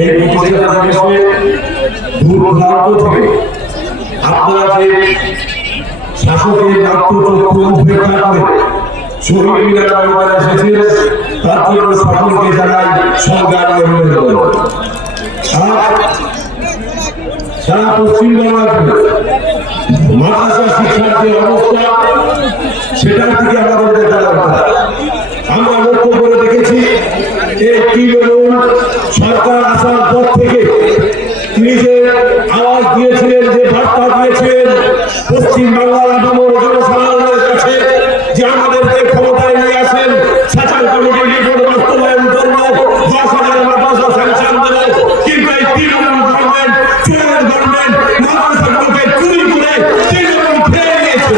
এই প্রতিষ্ঠাতা দেশে দূর দূরান্ত থেকে আপনারা যে শাসকের আত্মচক্ষু উপেক্ষা করে শহীদ মিনার ময়দানে এসেছেন, তার জন্য সকলকে জানাই সংগ্রামী অভিনন্দন। সারা পশ্চিমবঙ্গের মাদ্রাসা শিক্ষার যে অবস্থা, সেটার দিকে আমাদের দেখা দরকার। আমরা লক্ষ্য করে দেখেছি এই তৃণমূল সরকার আসার পর থেকে তিনি যে আওয়াজ দিয়েছিলেন, যে বার্তা দিয়েছিলেন পশ্চিমবাংলার আপামর জনসাধারণের কাছে, যে আমাদেরকে ক্ষমতায় নিয়ে আসেন, স্যাচার কমিটির রিপোর্ট বাস্তবায়ন করব, 10,000 মাদ্রাসা স্যাংশন দেব। কিন্তু এই তৃণমূল গভর্নমেন্ট, চোরের গভর্নমেন্ট, মাদ্রাসাগুলোকে চুরি করে তৃণমূল খেয়ে নিয়েছে।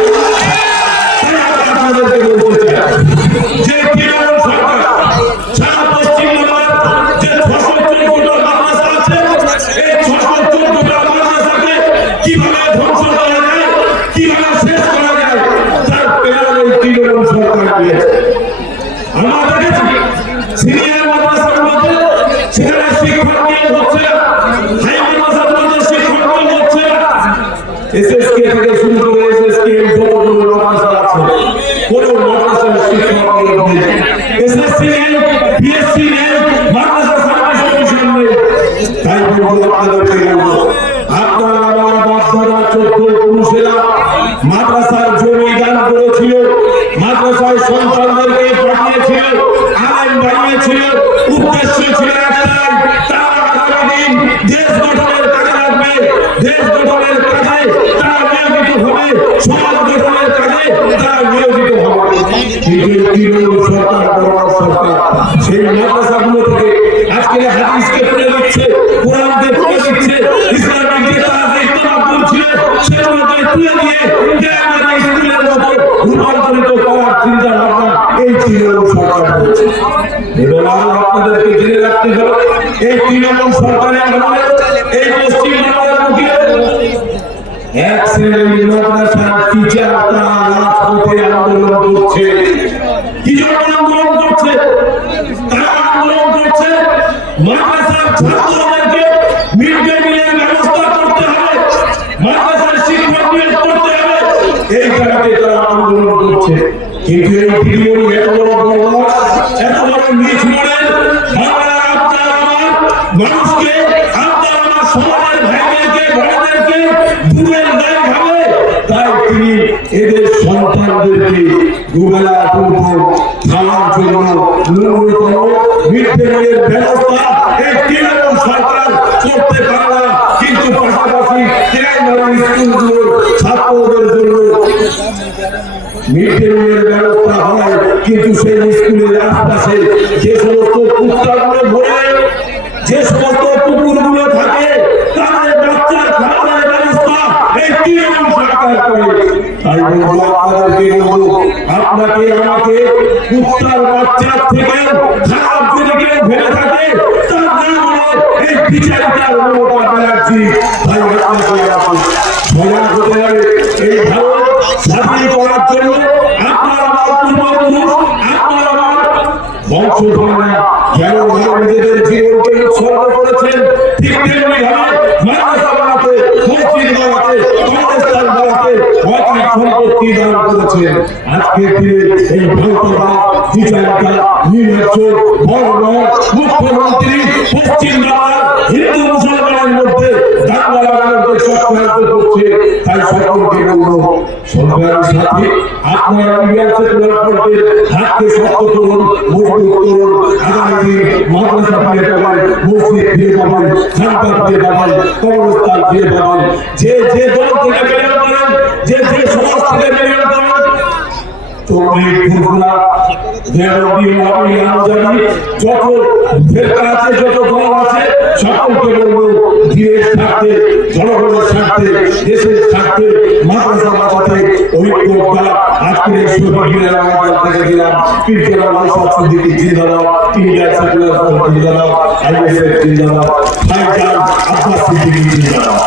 আপনাদেরকে বলতে চাই যে তৃণমূল সরকার সারা পশ্চিমবঙ্গের যে 614টা মাদ্রাসা আছে, এই 614টা মাদ্রাসাকে কিভাবে ধ্বংস করা যায়, কিভাবে শেষ করা যায়, তার প্ল্যান এই তৃণমূল সরকার দিয়েছে। আমরা দেখেছি সিনিয়র মাদ্রাসাগুলোতে সেখানে শিক্ষক নিয়োগ হচ্ছে না, হাই মাদ্রাসাগুলোতে শিক্ষক নিয়োগ হচ্ছে না। এসএসকে থেকে শুরু করে এসএসকে যতগুলো মাদ্রাসা আছে, কোনো মাদ্রাসার শিক্ষক নিয়োগ নেই। এসএসসি নেই, বিএসসি নেই, মাদ্রাসা সার্ভিস কমিশন নেই। তাই বলবো আপনাদেরকে, আপনারা আমার বাপদাদা 14 পুরুষেরা মাদ্রাসার জমি দান করেছিল, মাদ্রাসায় সন্তানদেরকে পাঠিয়েছিল, আলেম বানিয়েছিল। উদ্দেশ্য ছিল একটাই, তারা আগামী দিন দেশ গঠনের কাজে লাগবে, দেশ গঠনের কাজে তারা নিয়োজিত হবে, সমাজ গঠনের কাজে তারা নিয়োজিত হবে। তৃণমূল সরকার, বড় সরকার সেই মাদ্রাসাগুলো থেকে আজকে হাদিসকে তুলে দিচ্ছে, কোরআনকে তুলে দিচ্ছে, ইসলামিক যে তাদের তনাব্বুর ছিল সেগুলোকে তুলে দিয়ে আমাদের স্কুলের মতো রূপান্তরিত করার চিন্তা ভাবনা এই তৃণমূল সরকার করেছে। এবং আপনাদেরকে জেনে রাখতে হবে, এই তৃণমূল সরকারের আমলে এই পশ্চিমবঙ্গের মুখে এক শ্রেণীর মাদ্রাসার টিচার তারা রাজপথে আন্দোলন করছে। কি জন্য আন্দোলন করছে? তারা আন্দোলন করছে মাদ্রাসার ছাত্রদেরকে মিড ডে মিলের ব্যবস্থা করতে হবে, মাদ্রাসার শিক্ষক নিয়োগ করতে হবে, এই কারণে তারা আন্দোলন করছে। কিন্তু এই তৃণমূল এত বড় বড়, এত বড় নিচ মডেল, বাংলার আপনার আমার মানুষকে, আপনার আমার সমাজের ভাইদেরকে, বোনদেরকে দুধের গায়ে খাবে। তাই তিনি এদের সন্তানদেরকে দুবেলা দুপুর খাওয়ার জন্য ন্যূনতম মিড ডে মিলের ব্যবস্থা এই তৃণমূল সরকার করতে পারে না। কিন্তু পাশাপাশি প্রাইমারি স্কুলগুলোর ছাত্রদের জন্য মিড ডে মিলের ব্যবস্থা হয়, কিন্তু সেই স্কুলের আশপাশে যে সমস্ত কুত্তাগুলো ঘোরে, যে সমস্ত কুকুরগুলো থাকে, তাদের বাচ্চার খাবারের ব্যবস্থা এই তৃণমূল সরকার করে। তাই বলবো আপনাদেরকে, বলবো আপনাকে আমাকে কুত্তার বাচ্চার থেকে খারাপ যদি কেউ ভেবে থাকে, তার নাম হলো এই বিচারিকার মমতা ব্যানার্জি। তাই আপনাকে সজাগ হতে হবে। এই ভারত স্বাধীন করার জন্য আপনার আমার পূর্বপুরুষ, আপনার আমার বংশধররা যেমন নিজেদের জীবনকে উৎসর্গ করেছেন, ঠিক তেমনি ভাবে মাদ্রাসা বানাতে, মসজিদ বানাতে, কবরস্থান বানাতে অনেক সম্পত্তি দান করেছেন। আজকের দিনে এই ভারতবাদ, বিচারিকা, নির্বাচন, বর্ণ, মুখ্যমন্ত্রী পশ্চিম বাংলার হিন্দু মুসলমানের মধ্যে দাঙ্গা লাগানোর চক্রান্ত করছে। তাই সকলকে বলবো, সরকারের সাথে আপনারা মিডিয়া সেকুলার ফ্রন্টের হাতকে শক্ত করুন, মজবুত করুন। আগামী দিন মাদ্রাসা ফিরে পাবেন, মসজিদ ফিরে পাবেন, সেন্টার ফিরে পাবেন, কবরস্থান ফিরে পাবেন। যে যে দল থেকে বেরিয়ে করেন, যে যে সমাজ থেকে বেরিয়ে করেন, তবলিগ, ফুরফুরা, দেওবন্দি, ওয়াহাবি, আনসারি, যত ফিরকা আছে, যত দল আছে, সকলকে বলবো ধীরে থাকতে, জনগণের স্বার্থে, দেশের স্বার্থে মাদ্রাসা বাঁচাতে ঐক্যতা। আজকের এই শহীদের আমাদের থেকে দিলাম পীরকেরা নওশাদ সিদ্দিকী জিন্দাবাদ, ইন্ডিয়া সেকুলার ফ্রন্ট জিন্দাবাদ, আইএসএফ জিন্দাবাদ, ভাইজান আব্বাস সিদ্দিকী জিন্দাবাদ।